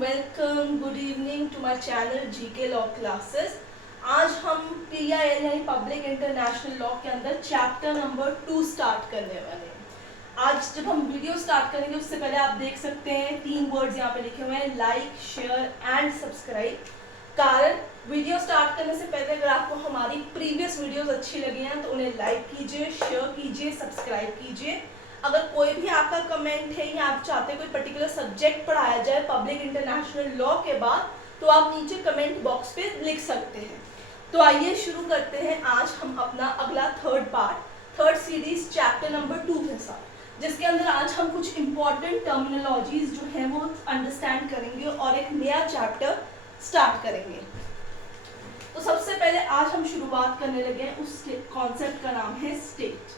Welcome, good evening to my channel GK law classes. आज हम PIL यानी public international law के अंदर चैप्टर नंबर 2 स्टार्ट करने वाले हैं। आज जब हम वीडियो स्टार्ट करेंगे उससे पहले आप देख सकते हैं 3 वर्ड्स यहाँ पे लिखे हुए हैं, लाइक, शेयर एंड सब्सक्राइब। कारण वीडियो स्टार्ट करने से पहले अगर आपको हमारी प्रीवियस वीडियोस अच्छी लगी हैं तो उन्हें लाइक कीजिए, शेयर कीजिए, सब्सक्राइब कीजिए। अगर कोई भी आपका कमेंट है या आप चाहते हैं कोई पर्टिकुलर सब्जेक्ट पढ़ाया जाए पब्लिक इंटरनेशनल लॉ के बाद, तो आप नीचे कमेंट बॉक्स पे लिख सकते हैं। तो आइए शुरू करते हैं आज हम अपना अगला थर्ड सीरीज चैप्टर नंबर 2 के साथ, जिसके अंदर आज हम कुछ इंपॉर्टेंट टर्मिनोलॉजीज जो है वो अंडरस्टैंड करेंगे और एक नया चैप्टर स्टार्ट करेंगे। तो सबसे पहले आज हम शुरुआत करने लगे हैं उस कॉन्सेप्ट का नाम है स्टेट।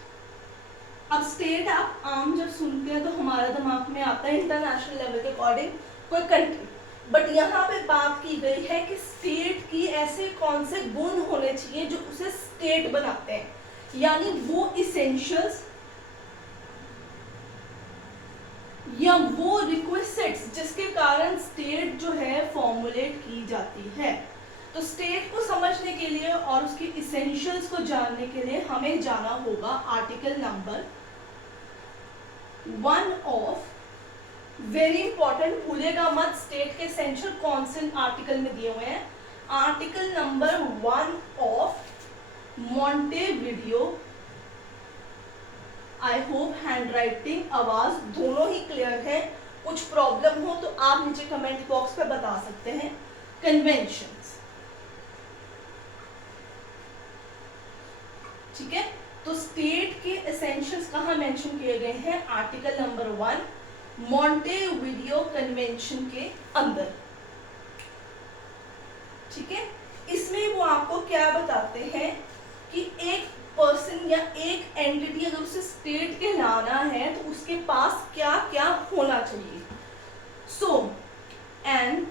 अब स्टेट आप आम जब सुनते हैं तो हमारा दिमाग में आता है इंटरनेशनल लेवल के अकॉर्डिंग कोई कंट्री, बट यहाँ पे बात की गई है कि स्टेट की ऐसे कौन से गुण होने चाहिए जो उसे स्टेट बनाते हैं, यानी वो इसेंशियल्स या वो रिक्विजिट्स जिसके कारण स्टेट जो है फॉर्मुलेट की जाती है। तो स्टेट को समझने के लिए और उसके इसेंशियल्स को जानने के लिए हमें जाना होगा article number 1 of, very important, भूलेगा मत, स्टेट के इसेंशियल कौन से आर्टिकल में दिए हुए हैं। Article number 1 of Montevideo. I hope handwriting आवाज दोनों ही क्लियर है, कुछ प्रॉब्लम हो तो आप नीचे कमेंट बॉक्स पे बता सकते हैं। कन्वेंशंस, ठीक है। तो स्टेट के एसेंशियल्स कहाँ मेंशन किए गए हैं? आर्टिकल नंबर 1 मॉन्टेविडियो कन्वेंशन के अंदर, ठीक है। इसमें वो आपको क्या बताते हैं कि एक पर्सन या एक एंटिटी अगर उसे स्टेट कहलाना है तो उसके पास क्या क्या होना चाहिए। So an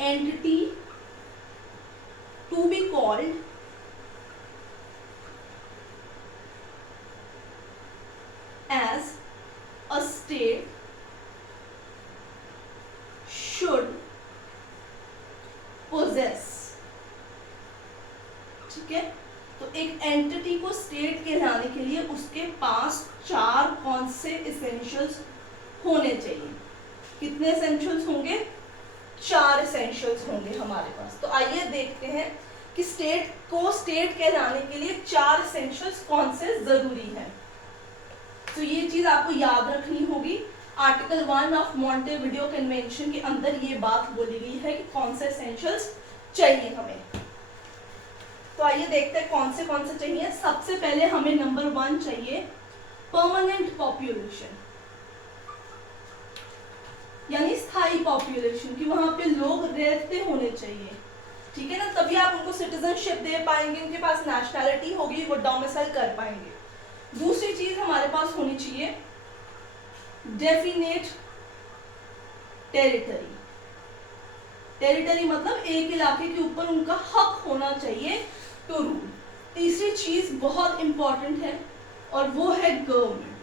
entity to be called as a state should possess, ठीक है। तो एक एंटिटी को स्टेट कहलाने के लिए उसके पास 4 कौन से एसेंशियल्स होने चाहिए। कितने एसेंशियल्स होंगे? 4 एसेंशियल्स होंगे हमारे पास। तो आइए देखते हैं कि स्टेट को स्टेट कहलाने के लिए 4 एसेंशियल्स कौन से जरूरी हैं। तो ये चीज आपको याद रखनी होगी। आर्टिकल 1 ऑफ मॉन्टेविडियो कन्वेंशन के अंदर ये बात बोली गई है कि कौन से एसेंशियल्स चाहिए हमें। तो आइए देखते हैं कौन से चाहिए। सबसे पहले हमें नंबर 1 चाहिए परमानेंट पॉपुलेशन, यानी स्थायी पॉपुलेशन, कि वहां पे लोग रहते होने चाहिए, ठीक है ना। तभी आप उनको सिटीजनशिप दे पाएंगे, उनके पास नेशनैलिटी होगी, वो डोमिसाइल कर पाएंगे। दूसरी चीज हमारे पास होनी चाहिए डेफिनेट टेरिटरी। टेरिटरी मतलब एक इलाके के ऊपर उनका हक होना चाहिए टू रूल। तीसरी चीज बहुत इंपॉर्टेंट है और वो है गवर्नमेंट,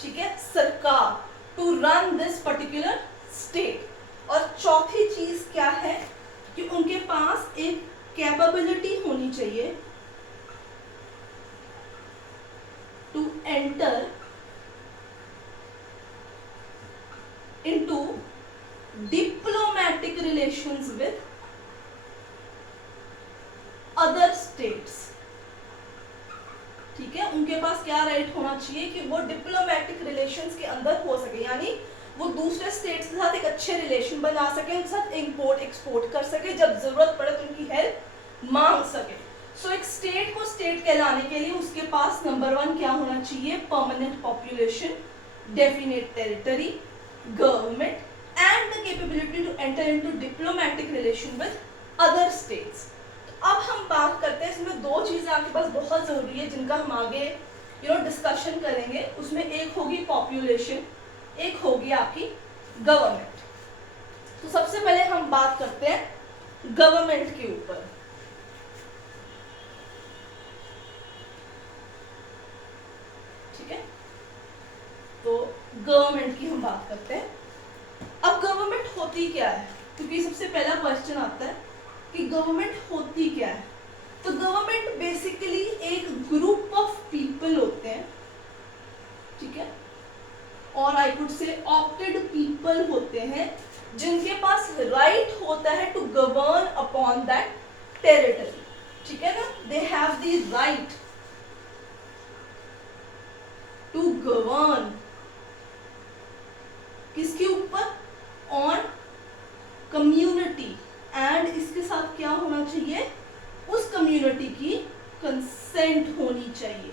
ठीक है, सरकार, to run this particular state. और चौथी चीज क्या है कि उनके पास एक कैपेबिलिटी होनी चाहिए to enter into diplomatic relations with other states, ठीक है। उनके पास क्या राइट होना चाहिए कि वो डिप्लोमेटिक रिलेशंस के अंदर हो सके, यानी वो दूसरे स्टेट्स के साथ एक अच्छे रिलेशन बना सके, उनके साथ इंपोर्ट एक्सपोर्ट कर सके, जब जरूरत पड़े तो उनकी हेल्प मांग सके। सो एक स्टेट को स्टेट कहलाने के लिए उसके पास नंबर 1 क्या होना चाहिए? Permanent population, definite territory, government and the capability to enter into diplomatic relation with other states. तो अब हम बात करते हैं, इसमें 2 चीजें आपके पास बहुत जरूरी है जिनका हम आगे डिस्कशन करेंगे। उसमें एक होगी पॉपुलेशन, एक होगी आपकी गवर्नमेंट। तो सबसे पहले हम बात करते हैं गवर्नमेंट के ऊपर। गवर्नमेंट की हम बात करते हैं। अब गवर्नमेंट होती क्या है, क्योंकि सबसे पहला क्वेश्चन आता है कि गवर्नमेंट होती क्या है। तो गवर्नमेंट बेसिकली एक ग्रुप ऑफ पीपल होते हैं, ठीक है, और I could say opted people होते हैं जिनके पास राइट होता है to govern upon that territory, ठीक है ना। They have the right to govern किसके ऊपर, ऑन कम्युनिटी, एंड इसके साथ क्या होना चाहिए, उस कम्युनिटी की कंसेंट होनी चाहिए।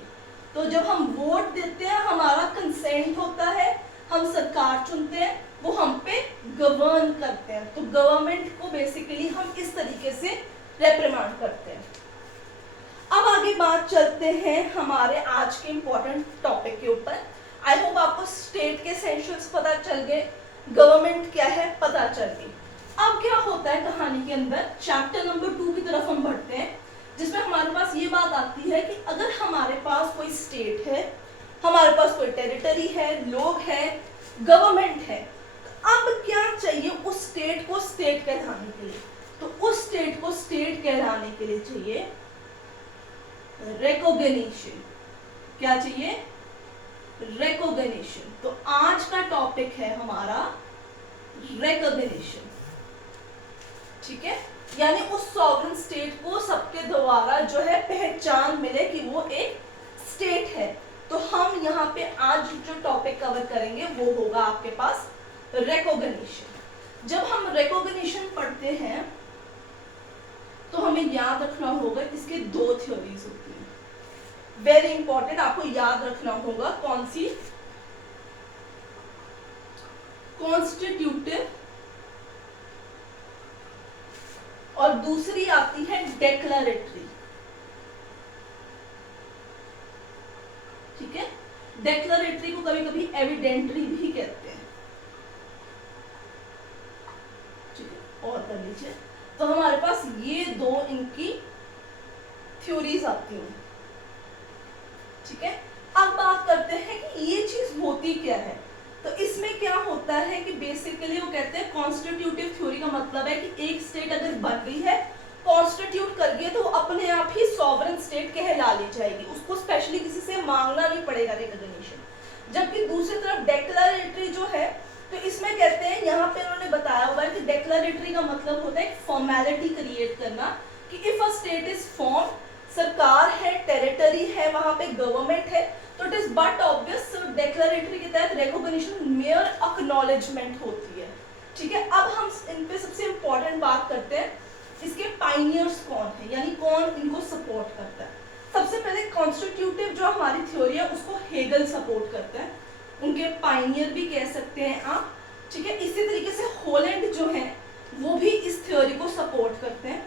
तो जब हम वोट देते हैं हमारा कंसेंट होता है, हम सरकार चुनते हैं, वो हम पे गवर्न करते हैं। तो गवर्नमेंट को बेसिकली हम इस तरीके से रिप्रेजेंट करते हैं। अब आगे बात चलते हैं हमारे आज के इम्पोर्टेंट टॉपिक के ऊपर। आई होप आपको स्टेट के एसेंशियल्स पता चल गए, गवर्नमेंट क्या है पता चल गई। अब क्या होता है कहानी के अंदर, चैप्टर नंबर 2 की तरफ हम बढ़ते हैं, जिसमें हमारे पास ये बात आती है कि अगर हमारे पास कोई स्टेट है, हमारे पास कोई टेरिटरी है, लोग हैं, गवर्नमेंट है, तो अब क्या चाहिए उस स्टेट को स्टेट कहलाने के लिए। तो उस स्टेट को स्टेट कहलाने के लिए चाहिए रिकॉग्निशन। क्या चाहिए, रिकॉग्निशन। तो आज का टॉपिक है हमारा रिकॉग्निशन, ठीक है, यानी उस सॉवरेन स्टेट को सबके द्वारा जो है पहचान मिले कि वो एक स्टेट है। तो हम यहाँ पे आज जो टॉपिक कवर करेंगे वो होगा आपके पास रिकॉग्निशन। जब हम रिकॉग्निशन पढ़ते हैं तो हमें याद रखना होगा इसके 2 थ्योरीज होती हैं, वेरी इंपॉर्टेंट, आपको याद रखना होगा। कौन सी, कॉन्स्टिट्यूटिव और दूसरी आती है डेक्लरेटरी, ठीक है। डेक्लरेटरी को कभी कभी एविडेंटरी भी कहते हैं, ठीक है, और कर लीजिए। तो हमारे पास ये 2 इनकी थ्योरीज आती हैं, ठीक है। अब बात करते हैं कि ये चीज होती क्या है। तो इसमें क्या होता है कि बेसिकली वो कहते हैं कॉन्स्टिट्यूटिव थ्योरी का मतलब है कि एक स्टेट अगर बन गई है, कॉन्स्टिट्यूट कर गई है, तो वो अपने आप ही सॉवरेन स्टेट कहला ली जाएगी, उसको स्पेशली किसी से मांगना नहीं पड़ेगा रिकॉग्निशन। जबकि दूसरी तरफ डेक्लरेटरी जो है, तो इसमें कहते हैं, यहाँ पे उन्होंने बताया हुआ है कि डेक्लरेटरी का मतलब होता है फॉर्मेलिटी क्रिएट करना, कि if a state is form, सरकार है, टेरिटरी है, वहां पे गवर्नमेंट है, तो it is but obvious declaratory के तहत रिकॉग्निशन मेयर एक्नॉलेजमेंट होती है, ठीक है। अब हम इन पे सबसे इंपॉर्टेंट बात करते हैं, इसके पाइनियर्स कौन है, यानी कौन इनको सपोर्ट करता है। सबसे पहले कॉन्स्टिट्यूटिव जो हमारी थ्योरी है उसको हेगल सपोर्ट करता है, उनके पाइनियर भी कह सकते हैं आप, ठीक है। इसी तरीके से हॉलैंड जो है वो भी इस थ्योरी को सपोर्ट करते हैं।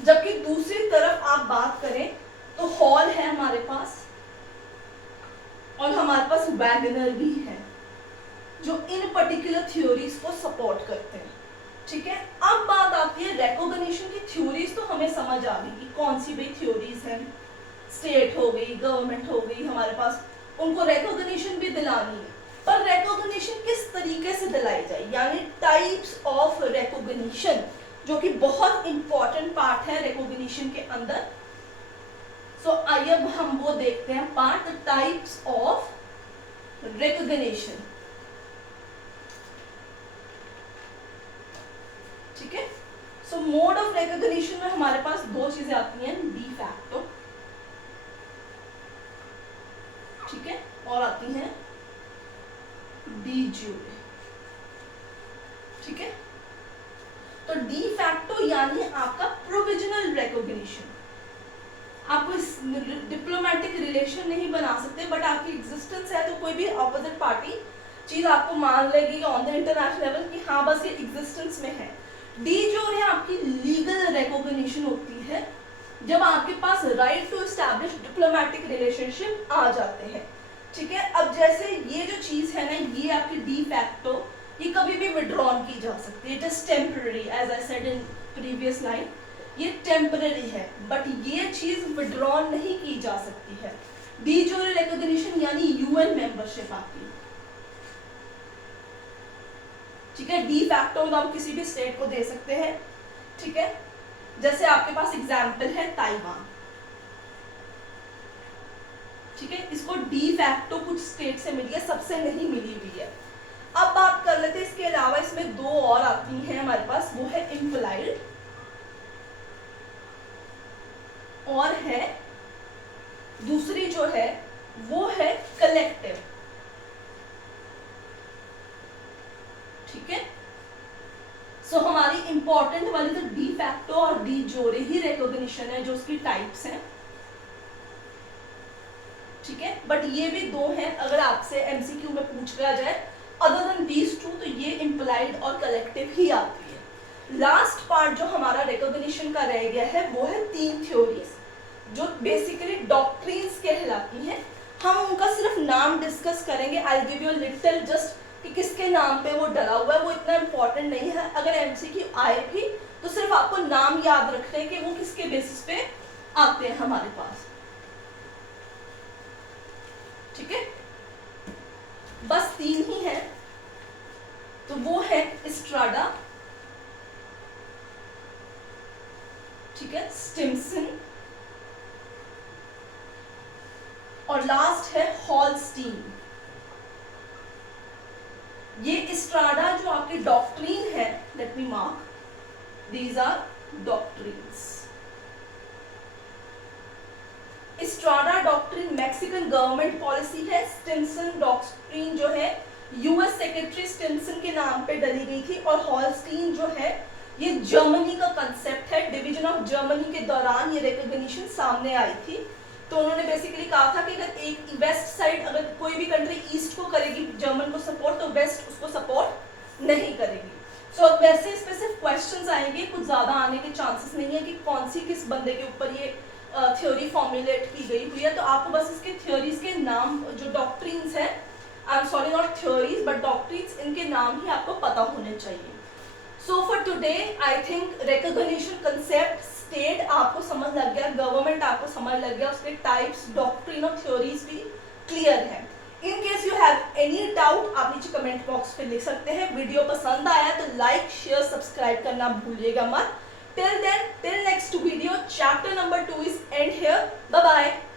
जबकि दूसरी तरफ आप बात करें तो हॉल है हमारे पास, और हमारे पास वैगनर भी है, जो इन पर्टिकुलर थ्योरीज को सपोर्ट करते हैं, ठीक है। अब बात आती है रिकॉग्निशन की थ्योरीज, तो हमें समझ आ गई कि कौन सी भाई थ्योरीज हैं, स्टेट हो गई, गवर्नमेंट हो गई हमारे पास, उनको रिकॉग्निशन भी दिलानी है। पर रिकॉग्निशन किस तरीके से दिलाई जाए, यानी टाइप्स ऑफ रिकॉग्निशन, जो कि बहुत इंपॉर्टेंट पार्ट है रिकॉग्निशन के अंदर। सो आइए अब हम वो देखते हैं पार्ट, टाइप्स ऑफ रिकॉग्निशन, ठीक है। सो मोड ऑफ रिकॉग्निशन में हमारे पास 2 चीजें आती हैं, डी फैक्टो, ठीक है, और आती हैं डी ज्यूरे, ठीक है। तो डी फैक्टो यानी आपका प्रोविजनल रिकॉग्निशन, आप कोई डिप्लोमेटिक रिलेशन नहीं बना सकते, बट आपकी एग्जिस्टेंस है, तो कोई भी ऑपोजिट पार्टी चीज आपको मान लेगी ऑन द इंटरनेशनल लेवल कि हाँ बस ये एग्जिस्टेंस में है। डी जो है आपकी लीगल रिकॉग्निशन होती है, जब आपके पास right to establish diplomatic relationship आ जाते हैं, ठीक है। अब जैसे ये जो चीज है ना, ये आपकी डी फैक्टो, ये कभी भी विड्रॉन की जा सकती है, it is temporary, as I said in previous line, ये टेम्पररी है, बट ये चीज विड्रॉन नहीं की जा सकती है। डी ज्यूरे रिकॉग्निशन यानी यूएन मेंबरशिप आपकी, ठीक है। डी फैक्टो तो हम किसी भी स्टेट को दे सकते हैं, ठीक है। जैसे आपके पास एग्जाम्पल है ताइवान, ठीक है, इसको डी फैक्टो कुछ स्टेट से मिली है, सबसे नहीं मिली हुई है। अब बात कर लेते हैं इसके अलावा इसमें दो और आती हैं हमारे पास, वो है इम्प्लाइड और है दूसरी जो है वो है कलेक्टिव, ठीक है। सो हमारी इंपॉर्टेंट वाली तो डी फैक्टो और डी जोरे ही रिकॉग्निशन है जो उसकी टाइप्स हैं, ठीक है। बट ये भी दो हैं, अगर आपसे एमसीक्यू में पूछ लिया जाए अदर देन दीज टू तो ये इम्प्लाइड और कलेक्टिव ही आती है। लास्ट पार्ट जो हमारा रिकॉग्निशन का रह गया है वो है तीन थ्योरीज जो बेसिकली डॉक्ट्रिन्स कहलाती हैं। हम उनका सिर्फ नाम डिस्कस करेंगे, I give you little just कि किसके नाम पे वो डला हुआ है, वो इतना इंपॉर्टेंट नहीं है। अगर एमसीक्यू आए भी तो सिर्फ आपको नाम याद रखने हैं कि वो किसके बेसिस पे आते हैं हमारे पास, ठीक है। बस तीन ही है, तो वो है स्ट्राडा, ठीक है, स्टिम्सन और लास्ट है हॉलस्टीन। ये स्ट्राडा जो आपकी डॉक्ट्रीन है, let me mark, these are doctrines. Estrada doctrine Mexican government policy है, स्टिम्सन डॉक्ट्रिन जो है यूएस सेक्रेटरी स्टिम्सन के नाम पे डली गई थी, और हॉलस्टीन जो है ये जर्मनी का कंसेप्ट है। डिवीजन ऑफ जर्मनी के दौरान ये रिकॉग्निशन सामने आई थी, तो उन्होंने बेसिकली कहा था कि अगर एक वेस्ट साइड अगर कोई भी कंट्री ईस्ट को करेगी जर्मन को सपोर्ट, तो वेस्ट उसको सपोर्ट नहीं करेगी। सो वैसे इस पे सिर्फ क्वेश्चंस आएंगे, कुछ ज्यादा आने के चांसेस नहीं है कि कौन सी किस बंदे के ऊपर ये थ्योरी फॉर्मुलेट की गई हुई है। तो आपको बस इसके थ्योरीज के नाम जो डॉक्ट्रिन्स है, I am sorry not theories but doctrines, इनके नाम ही आपको पता होने चाहिए। So for today I think recognition concept, state आपको समझ लग गया, गवर्नमेंट आपको समझ लग गया, उसके टाइप्स, डॉक्ट्रिन और थ्योरीज भी क्लियर है। In case you have any doubt आप नीचे कमेंट बॉक्स पे लिख सकते हैं। वीडियो पसंद आया तो लाइक शेयर सब्सक्राइब करना भूलिएगा मत। Till then, till next video, chapter number 2 is end here. Bye bye.